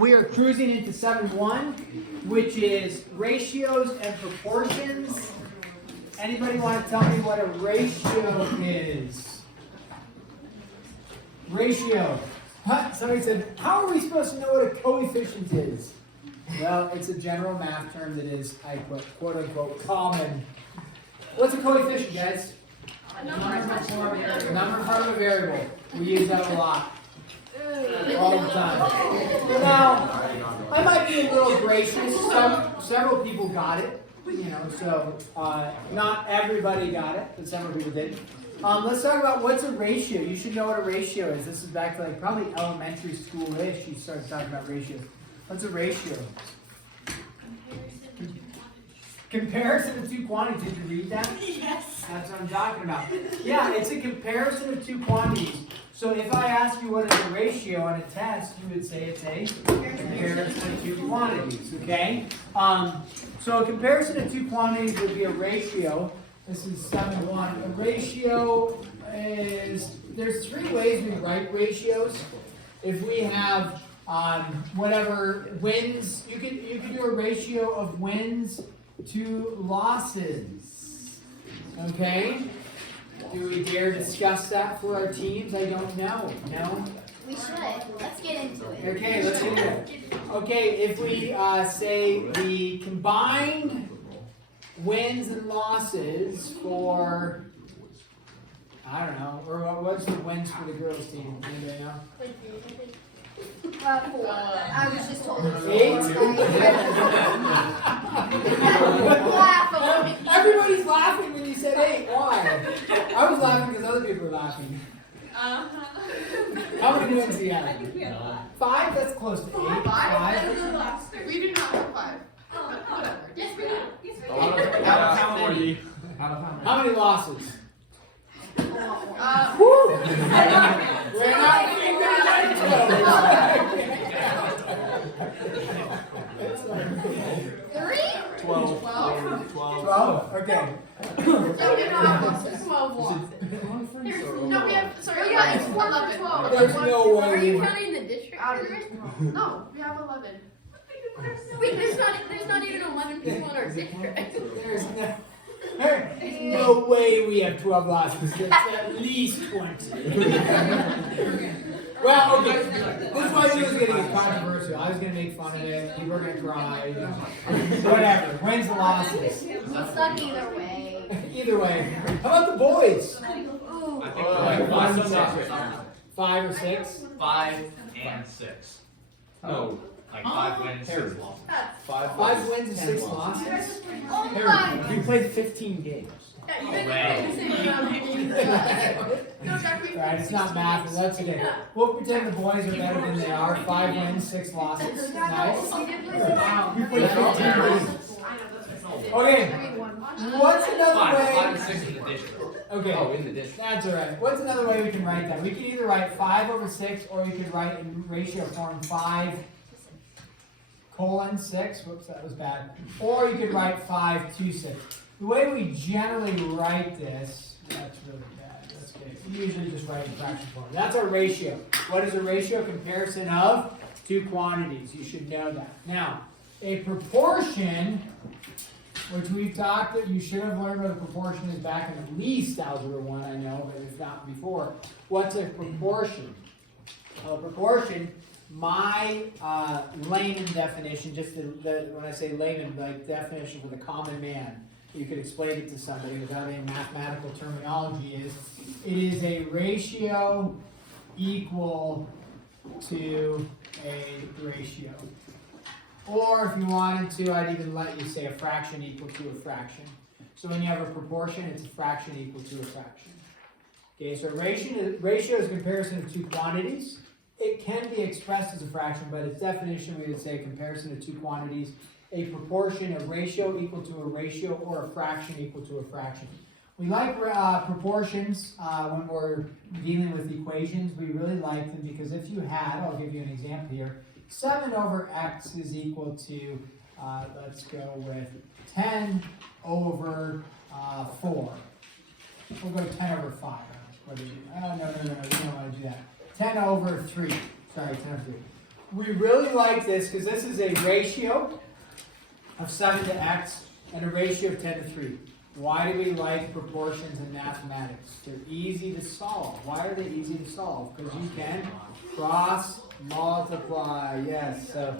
We are cruising into 7-1, which is ratios and proportions. Anybody want to tell me what a ratio is? Ratio. Somebody said, how are we supposed to know what a coefficient is? Well, it's a general math term that is, I quote unquote, common. What's a coefficient, guys? A number from a variable. We use that a lot. All the time. Now, I might be a little gracious. Several people got it. So not everybody got it, but several people did. Let's talk about what's a ratio. You should know what a ratio is. This is back to like probably elementary school-ish. You started talking about ratios. What's a ratio? Comparison of two quantities. Did you read that? Yes. That's what I'm talking about. Yeah, it's a comparison of two quantities. So if I ask you what is a ratio on a test, you would say it's a comparison of two quantities, okay? So a comparison of two quantities would be a ratio. This is 7-1. A ratio is, there's three ways we write ratios. If we have whatever wins, you could do a ratio of wins to losses, okay? Do we dare discuss that for our teams? I don't know. No? We should. Let's get into it. Okay, let's get into it. Okay, if we say the combined wins and losses for, I don't know, or what's the wins for the girls team? Anybody know? 4. I was just told. 8? Laugh. Everybody's laughing when you said 8. Why? I was laughing because other people were laughing. How many wins do you have? 5? That's close to 8. 5? We do not have 5. Whatever. Yes, we do. Yes, we do. How many losses? Woo! We're not even going to Three? 12. Okay. No, we do not have losses. 12 losses. No, we have, sorry, we have 11. There's no way. Are you counting the district? No, we have 11. Wait, there's not even 11 people in our district. There's no way we have 12 losses. It's at least 20. Well, okay. This is why he was getting controversial. I was going to make fun of it. People were going to cry. Whatever. Wins and losses. It's not either way. Either way. How about the boys? Ooh. I think like 5 or 6? 5 and 6. No, like 5 wins, 6 losses. 5 wins and 6 losses? Oh my. We played 15 games. Right, it's not math, but that's okay. We'll pretend the boys are better than they are. 5 wins, 6 losses. Nice. You played 15 games. Okay. What's another 5 way? and 6 in the district. Okay. Oh, in the district. That's alright. What's another way we can write that? We can either write 5 over 6, or you could write in ratio form 5 colon 6. Whoops, that was bad. Or you could write 5 to 6. The way we generally write this, that's really bad. That's good. We usually just write in fraction form. That's our ratio. What is a ratio? Comparison of two quantities. You should know that. Now, a proportion, which we've talked that you should have learned what a proportion is back in at least Algebra 1, I know, but if not before. What's a proportion? A proportion, my layman definition, just when I say layman, like definition for the common man, you could explain it to somebody without any mathematical terminology, is it is a ratio equal to a ratio. Or if you wanted to, I'd even let you say a fraction equal to a fraction. So when you have a proportion, it's a fraction equal to a fraction. Okay, so ratio is a comparison of two quantities. It can be expressed as a fraction, but its definition, we would say comparison of two quantities. A proportion, a ratio equal to a ratio, or a fraction equal to a fraction. We like proportions when we're dealing with equations. We really like them because if you had, I'll give you an example here, 7 over x is equal to, let's go with 10 over 4. We'll go 10 over 5. What do you do? Oh, no, we don't want to do that. 10 over 3. Sorry, 10 over 3. we really like this because this is a ratio of 7 to x and a ratio of 10 to 3. Why do we like proportions in mathematics? They're easy to solve. Why are they easy to solve? Because you can cross multiply. Yes, so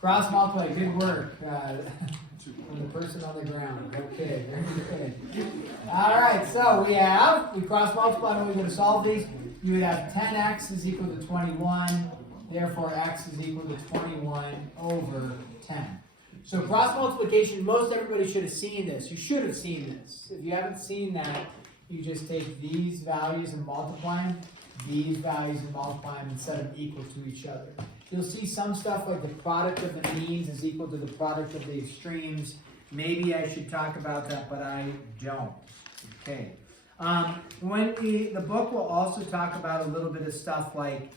cross multiply, good work. From the person on the ground. Okay, very good. All right, so we cross multiply when we're going to solve these. You would have 10x is equal to 21. Therefore, x is equal to 21 over 10. So cross multiplication, most everybody should have seen this. You should have seen this. If you haven't seen that, you just take these values and multiply them, these values and multiply them and set them equal to each other. You'll see some stuff like the product of the means is equal to the product of the extremes. Maybe I should talk about that, but I don't. Okay. The book will also talk about a little bit of stuff like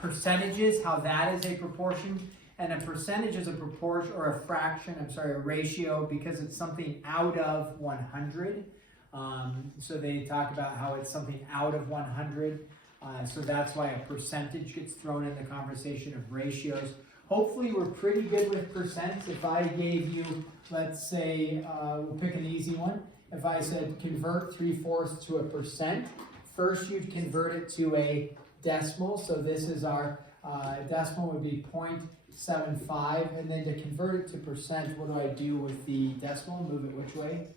percentages, how that is a proportion. And a percentage is a proportion, or a fraction, a ratio, because it's something out of 100. So they talk about how it's something out of 100. So that's why a percentage gets thrown in the conversation of ratios. Hopefully we're pretty good with percents. If I gave you, let's say, we'll pick an easy one. If I said convert 3/4 to a percent, first you'd convert it to a decimal. So this is our decimal would be 0.75, and then to convert it to percent, what do I do with the decimal? Move it which way?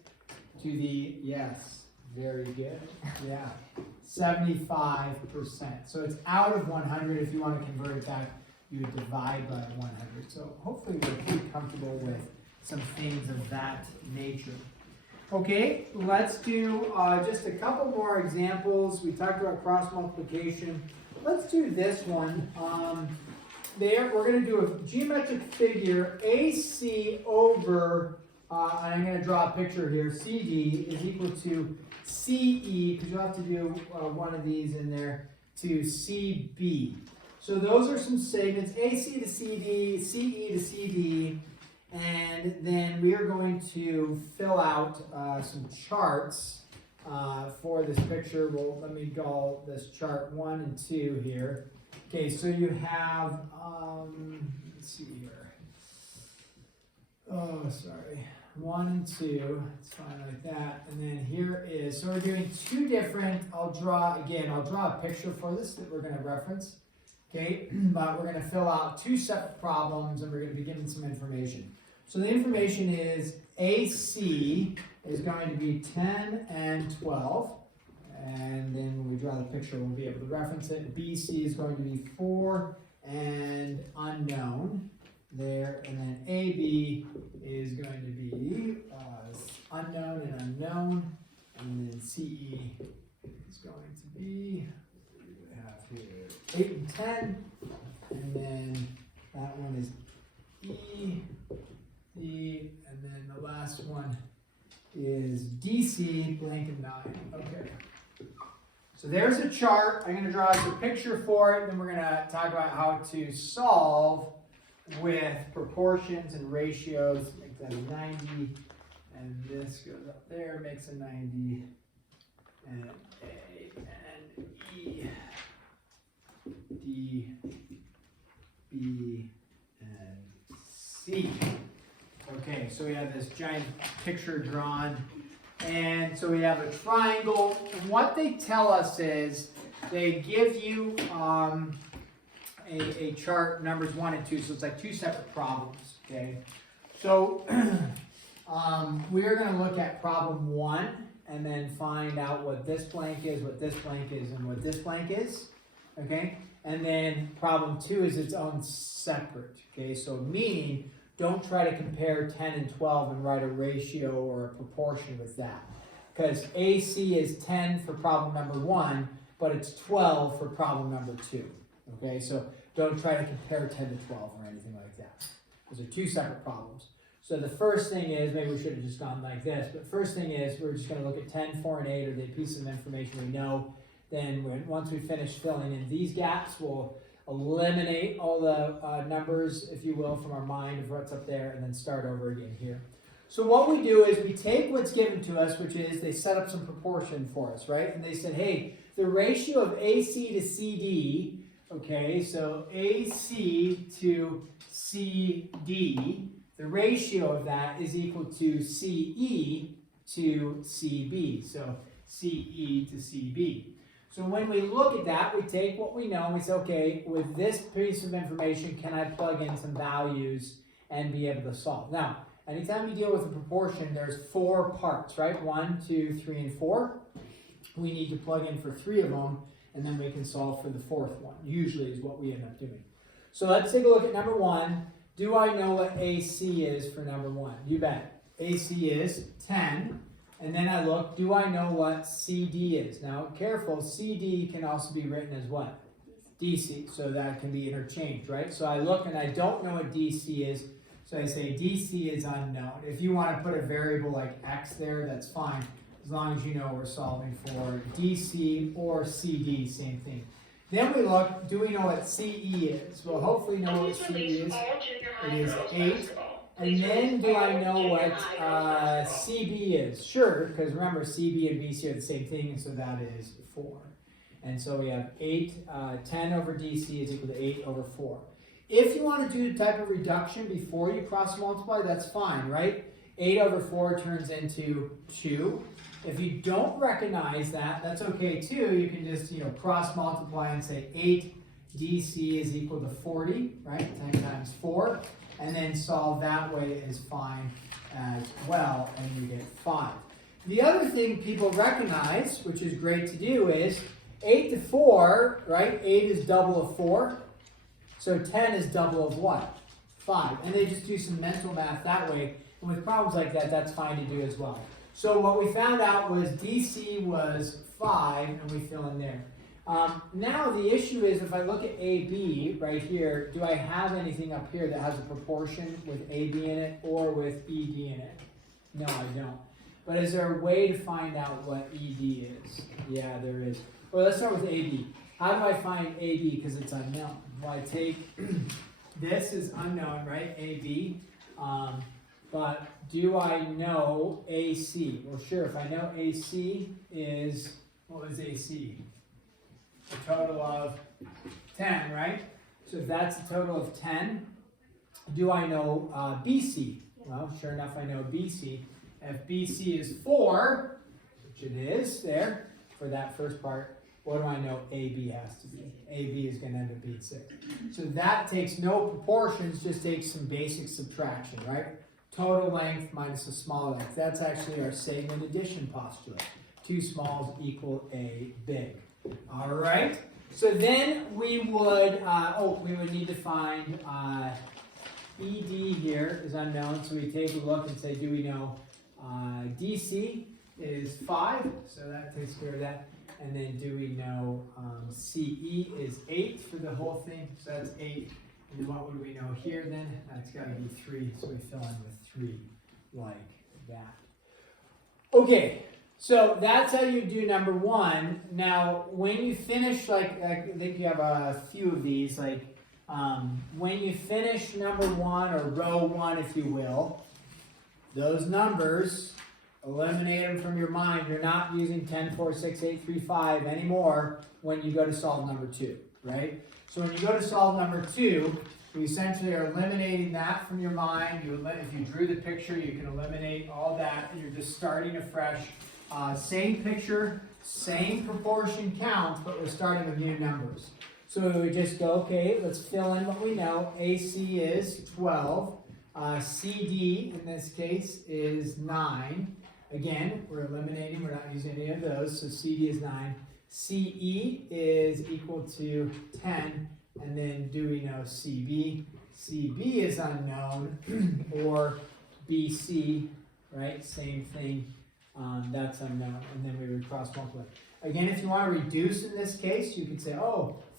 To the, yes, very good, yeah, 75%. So it's out of 100. If you want to convert it back, you would divide by 100. So hopefully we're pretty comfortable with some things of that nature. Okay, let's do just a couple more examples. We talked about cross multiplication. Let's do this one. We're going to do a geometric figure, AC over, and I'm going to draw a picture here, CD is equal to CE, because you'll have to do one of these in there, to CB. So those are some segments, AC to CD, CE to CD, and then we are going to fill out some charts for this picture. Well, let me call this chart 1 and 2 here. Okay, so you have, let's see here. Oh, sorry. 1 and 2, it's fine like that. And then here is, so we're doing two different, I'll draw a picture for this that we're going to reference. Okay, but we're going to fill out two separate problems and we're going to be given some information. So the information is AC is going to be 10 and 12. And then when we draw the picture, we'll be able to reference it. BC is going to be 4 and unknown there. And then AB is going to be unknown and unknown. And then CE is going to be, what do we have here? 8 and 10. And then that one is E, D, and then the last one is DC, blank and 9. Okay. So there's a chart. I'm going to draw us a picture for it, then we're going to talk about how to solve with proportions and ratios. Make that a 90, and this goes up there, makes a 90, and A, and E, D, B, and C. Okay, so we have this giant picture drawn. And so we have a triangle, and what they tell us is they give you a chart, numbers 1 and 2, so it's like two separate problems, okay? So we are going to look at problem 1 and then find out what this blank is, what this blank is, and what this blank is, okay? And then problem 2 is its own separate, okay? So meaning, don't try to compare 10 and 12 and write a ratio or a proportion with that. Because AC is 10 for problem number 1, but it's 12 for problem number 2. Okay, so don't try to compare 10 to 12 or anything like that. Those are two separate problems. So the first thing is, maybe we should have just gone like this, but first thing is we're just going to look at 10, 4, and 8 are the pieces of information we know. Then once we finish filling in these gaps, we'll eliminate all the numbers, if you will, from our mind of what's up there, and then start over again here. So what we do is we take what's given to us, which is they set up some proportion for us, right? And they said, hey, the ratio of AC to CD okay, so AC to CD, the ratio of that is equal to CE to CB, so CE to CB. So when we look at that, we take what we know and we say, okay, with this piece of information, can I plug in some values and be able to solve? Now, anytime you deal with a proportion, there's 4 parts, right? 1, 2, 3, and 4. We need to plug in for 3 of them, and then we can solve for the 4th one, usually is what we end up doing. So let's take a look at number 1. Do I know what AC is for number 1? You bet. AC is 10. And then I look, do I know what CD is? Now, careful, CD can also be written as what? DC, so that can be interchanged, right? So I look and I don't know what DC is, so I say DC is unknown. If you want to put a variable like X there, that's fine, as long as you know we're solving for DC or CD, same thing. Then we look, do we know what CE is? Well, hopefully know what CE is. It is 8. And then do I know what CB is? Sure, because remember CB and BC are the same thing, and so that is 4. And so we have 10 over DC is equal to 8 over 4. If you want to do the type of reduction before you cross multiply, that's fine, right? 8 over 4 turns into 2. If you don't recognize that, that's okay too. You can just cross multiply and say 8 DC is equal to 40, right? 10 times 4. And then solve that way is fine as well, and you get 5. The other thing people recognize, which is great to do, is 8 to 4, right? 8 is double of 4. So 10 is double of what? 5. And they just do some mental math that way. And with problems like that, that's fine to do as well. So what we found out was DC was 5, and we fill in there. Now the issue is, if I look at AB right here, do I have anything up here that has a proportion with AB in it or with ED in it? No, I don't. But is there a way to find out what ED is? Yeah, there is. Well, let's start with AB. How do I find AB? Because it's unknown. Well, I take, this is unknown, right? AB. But do I know AC? Well, sure. If I know AC is, what was AC? A total of 10, right? So if that's a total of 10, do I know BC? Well, sure enough, I know BC. If BC is 4, which it is there for that first part, what do I know AB has to be? AB is going to end up being 6. So that takes no proportions, just takes some basic subtraction, right? Total length minus a smaller length. That's actually our segment addition postulate. 2 smalls equal a big. All right. So then we would, we would need to find ED here is unknown. So we take a look and say, do we know DC is 5? So that takes care of that. And then do we know CE is 8 for the whole thing? So that's 8. And what would we know here then? That's got to be 3. So we fill in with 3 like that. Okay. So that's how you do number 1. Now, when you finish, like I think you have a few of these, like when you finish number 1 or row 1, if you will, those numbers, eliminate them from your mind. You're not using 10, 4, 6, 8, 3, 5 anymore when you go to solve number 2, right? So when you go to solve number 2, you essentially are eliminating that from your mind. If you drew the picture, you can eliminate all that, and you're just starting afresh. Same picture, same proportion counts, but we're starting with new numbers. So we would just go, okay, let's fill in what we know. AC is 12. CD, in this case, is 9. Again, we're eliminating, we're not using any of those, so CD is 9. CE is equal to 10. And then do we know CB? CB is unknown, or BC, right? Same thing. That's unknown, and then we would cross multiply. Again, if you want to reduce in this case, you could say,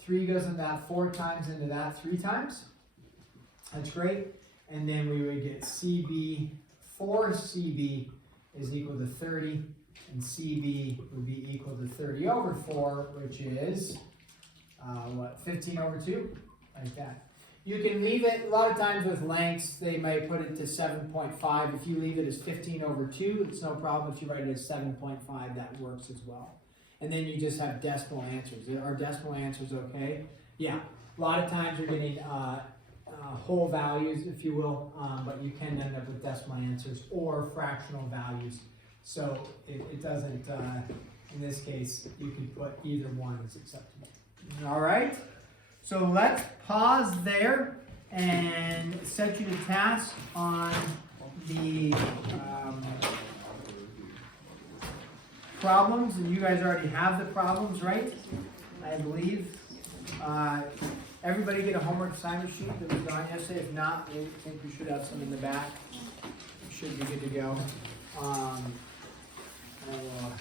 3 goes into that 4 times into that 3 times. That's great. And then we would get CB, 4CB is equal to 30, and CB would be equal to 30 over 4, which is, 15 over 2? Like that. You can leave it, a lot of times with lengths, they might put it to 7.5. If you leave it as 15 over 2, it's no problem. If you write it as 7.5, that works as well. And then you just have decimal answers. Are decimal answers okay? Yeah, a lot of times you're getting whole values, if you will, but you can end up with decimal answers or fractional values. So it doesn't, in this case, you could put either one as acceptable. All right, so let's pause there and set you to task on the problems, and you guys already have the problems, right? I believe. Everybody get a homework assignment sheet that was gone yesterday. If not, I think we should have some in the back. Should be good to go. I will